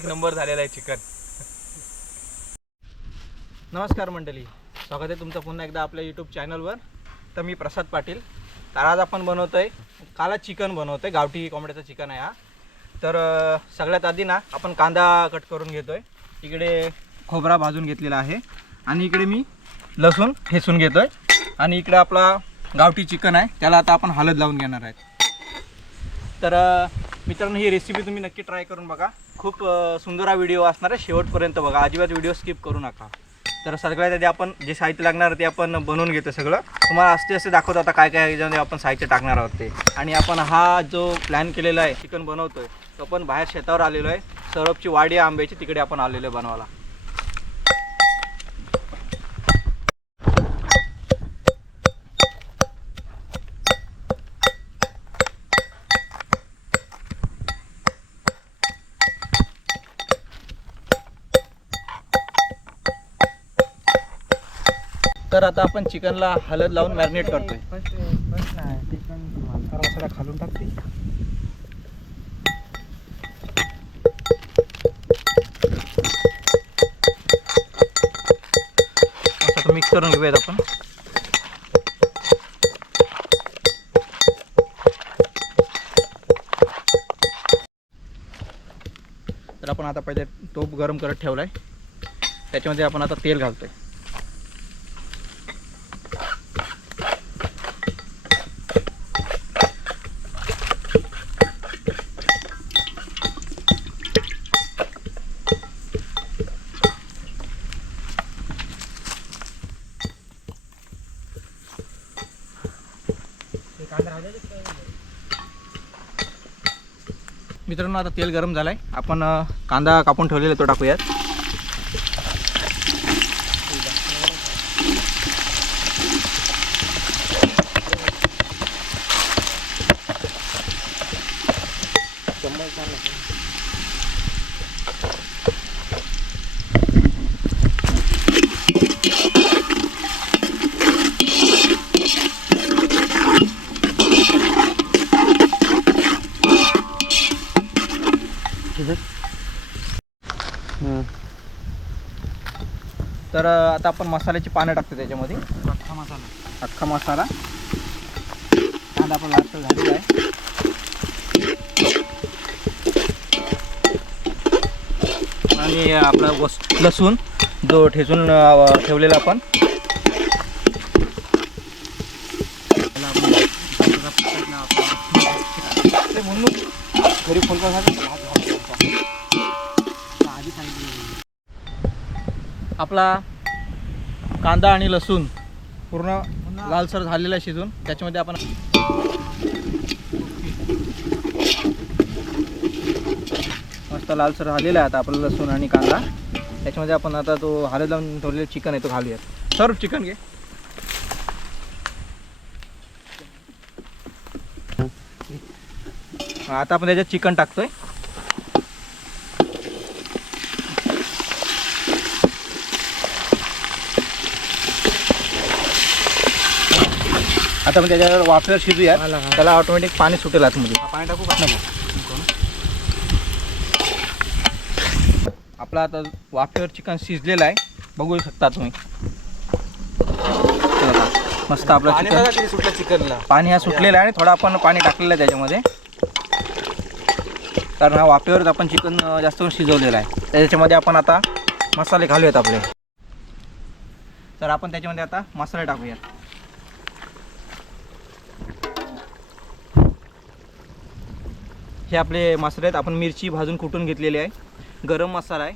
एक नंबर झालेला आहे चिकन. नमस्कार मंडळी. स्वागत आहे तुमचं पुन्हा एकदा आपल्या यूट्यूब चॅनलवर तर मी प्रसाद पाटील. तर आज आपण बनवतोय काला चिकन बनवतोय. गावठी कोंबड्याचं चिकन आहे हा. तर सगळ्यात आधी ना आपण कांदा कट करून घेतोय. इकडे खोबरा भाजून घेतलेला आहे. आणि इकडे मी लसूण ठेचून घेतोय. आणि इकडे आपला गावठी चिकन आहे. त्याला आता आपण हळद लावून घेणार आहेत तर मित्रांनो ही रेसिपी तुम्ही नक्की ट्राय करून बघा. खूप सुंदर हा व्हिडिओ असणार आहे शेवटपर्यंत बघा. अजिबात व्हिडिओ स्किप करू नका. तर सगळ्यात आधी आपण जे साहित्य लागणार ते आपण बनवून घेतो सगळं. तुम्हाला असते असे दाखवतो आता काय काय याच्यामध्ये आपण साहित्य टाकणार आहोत ते. आणि आपण हा जो प्लॅन केलेला आहे चिकन बनवतोय तो आपण बाहेर शेतावर आलेलो आहे. सरपची वाडी आहे आंब्याची तिकडे आपण आलेलो आहे बनवायला. तर आता आपण चिकनला हळद लावून मॅरिनेट करतोय. मसाला खालून टाकते असं मिक्स करून घेऊयात आपण. तर आपण आता पहिले तोप गरम करत ठेवलाय. त्याच्यामध्ये आपण आता तेल घालतोय. मित्रांनो आता तेल गरम झालंय. आपण कांदा कापून ठेवलेला तो टाकूयात. तर आता आपण मसाल्याची पानं टाकतो त्याच्यामध्ये. अख्खा मसाला. अख्खा मसाला. कांदा आपण लास्ट झालेला आहे. आणि आपला वस लसूण जो ठेचून ठेवलेला आपण. घरी फुलका आधी सांगितलं आपला कांदा आणि लसूण पूर्ण लालसर झालेला आहे शिजून. त्याच्यामध्ये आपण मस्त लालसर झालेला आहे आता आपला लसूण आणि कांदा. त्याच्यामध्ये आपण आता तो हळद लावून ठेवलेला चिकन आहे तो घालूयात. सर्व चिकन घे. आता आपण त्याच्यात चिकन टाकतोय. आता आपण त्याच्यावर वाफेवर शिजूया? त्याला ऑटोमॅटिक पाणी सुटेल आतमध्ये. पाणी टाकू का? आपला आता वाफेवर चिकन शिजलेलं आहे. बघू शकता तुम्ही. मस्त आपलं चिकन. सुटलं चिकनला. पाणी हा सुटलेलं आहे आणि थोडं आपण पाणी टाकलेलं आहे त्याच्यामध्ये. कारण हा वाफेवरच आपण चिकन जास्त करून शिजवलेलं आहे. त्याच्यामध्ये आपण आता मसाले घालूयात आपले. तर आपण त्याच्यामध्ये आता मसाले टाकूयात. हे आपले मसाले आहेत. आपण मिरची भाजून कुटून घेतलेली आहे. गरम मसाला आहे.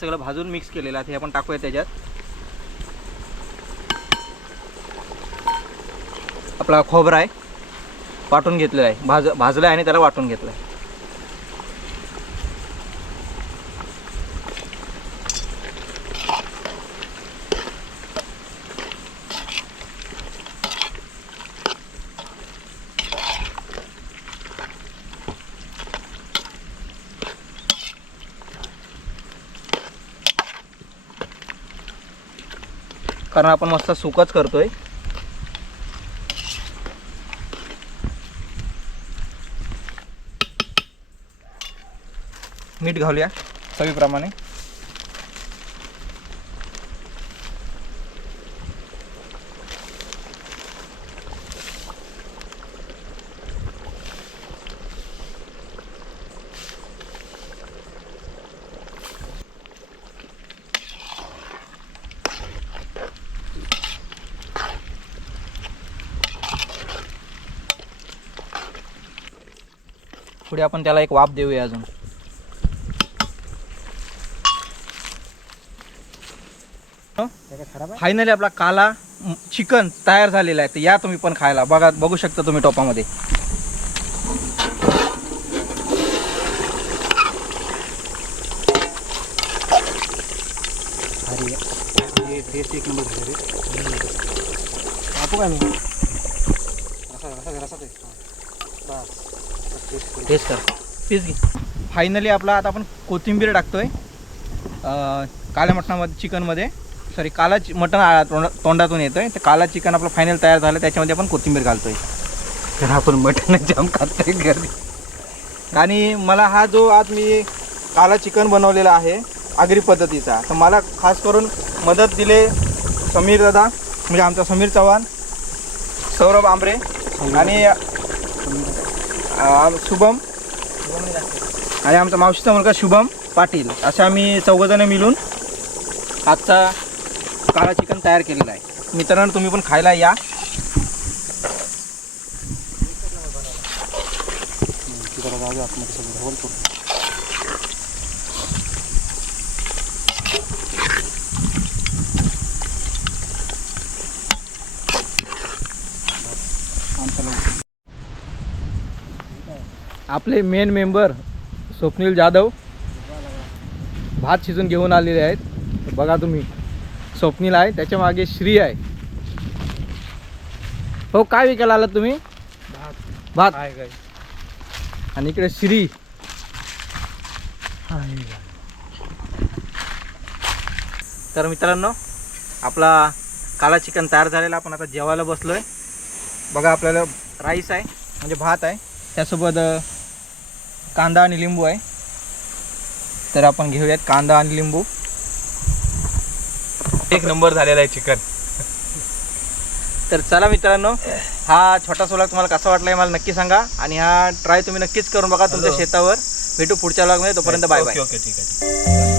सगळं भाजून मिक्स केलेलं आहे. हे आपण टाकूया त्याच्यात. आपला खोबरा आहे. वाटून घेतलेला आहे. भाज भाजला आहे आणि त्याला वाटून घेतलं आहे. कारण आपण मस्त सुकच करतोय. मीठ घालूया चवीप्रमाणे. पुढे आपण त्याला एक वाफ देऊया अजून फायनली आपला काला चिकन तयार झालेला आहे तर या तुम्ही पण खायला बघा बघू शकता तुम्ही टोपामध्ये भारी एक नंबर रे काय मी रसा रसा रसा ते बस टेस्ट कर पीस घे फायनली आपला आता आपण कोथिंबीर टाकतोय. काल्या मटणामध्ये चिकनमध्ये. सॉरी काला चि- मटण तोंडा तोंडातून येतोय. तर काला चिकन आपलं फायनल तयार झालं. त्याच्यामध्ये आपण कोथिंबीर घालतोय. तर आपण मटण जाम खातोय घरी. आणि मला हा जो आज मी काला चिकन बनवलेला आहे आगरी पद्धतीचा तर मला खास करून मदत दिले समीर दादा म्हणजे आमचा समीर चव्हाण सौरभ आंबरे आणि शुभम. आणि आमचा मावशीचा मुलगा शुभम पाटील. असे आम्ही चौघजणं मिळून आजचा काळा चिकन तयार केलेला आहे. मित्रांनो तुम्ही पण खायला या तिकडे जाऊ दे आतमध्ये सगळं होल करू आपले मेन मेंबर स्वप्नील जाधव भात शिजून घेऊन आलेले आहेत. बघा तुम्ही स्वप्नील आहे त्याच्यामागे श्री आहे. हो काय विकायला आलात तुम्ही? भात. काय काय आणि इकडे श्री. तर मित्रांनो आपला काला चिकन तयार झालेला आपण आता जेवायला बसलोय. बघा आपल्याला राईस आहे म्हणजे भात आहे. त्यासोबत कांदा आणि लिंबू आहे. तर आपण घेऊयात कांदा आणि लिंबू. एक नंबर झालेला आहे चिकन. तर चला मित्रांनो हा छोटा सोला तुम्हाला कसा वाटला मला नक्की सांगा आणि हा ट्राय तुम्ही नक्कीच करून बघा तुमच्या शेतावर. भेटू पुढच्या ब्लॉगमध्ये तोपर्यंत बाय बाय ओके ठीक आहे.